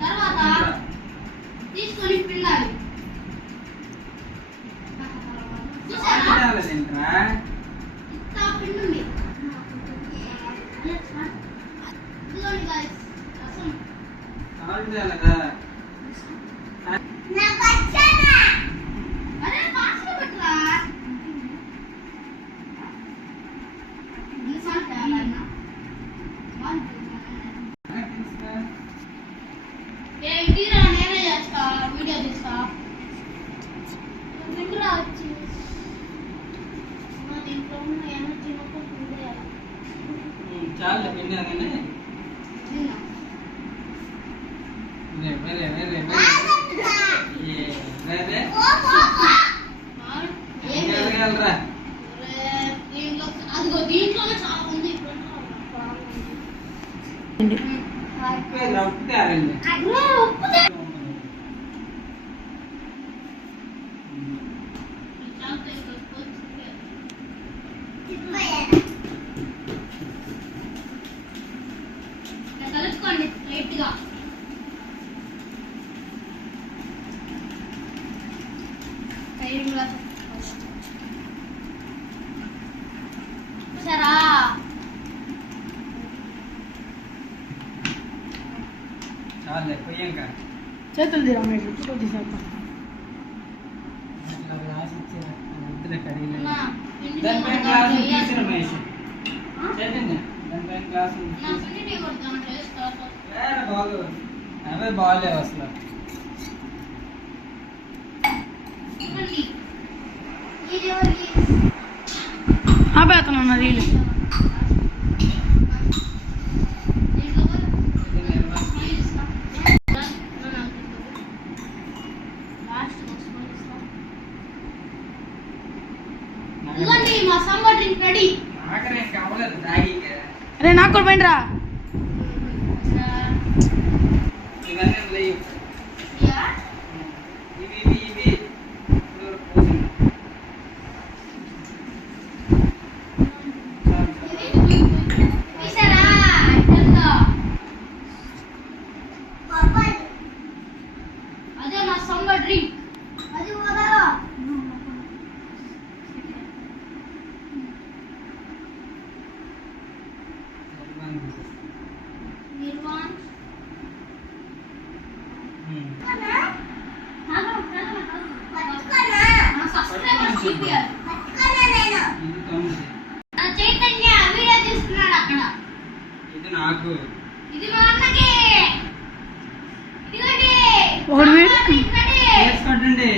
తర్వాత తీసుకొని పిండాలి. పిండి నేనే చేస్తా, వీడియో తీస్తా. వచ్చి దీంట్లో ఉన్న ఎనర్జీ మొత్తం చాలా పిండి అదిగో దీంట్లోనే చాలా ఉంది. కలుపుకోండి లైట్ గా. సరా చాలే పోయాక చేతులు తీరా మీరు ఫోటో తీసేస్తా. దానిపైన గ్లాసు తీసి రమేష్ చైతన్య దానిపైన గ్లాసు బాగు అవే బాగాలేవు అసలు. ఆపేతను ఉన్న రీలు అరే నాకు కూడా పోయిండ్రా. అదే నా సమ్మర్ డ్రింక్. అది వదలా నిర్వాణ్ చైతన్య వీడియో తీసుకున్నాడు అక్కడ. ఇది నాకు, ఇది మా అన్నకి. ఇదిగోండి ఒకటి వేసుకోండి.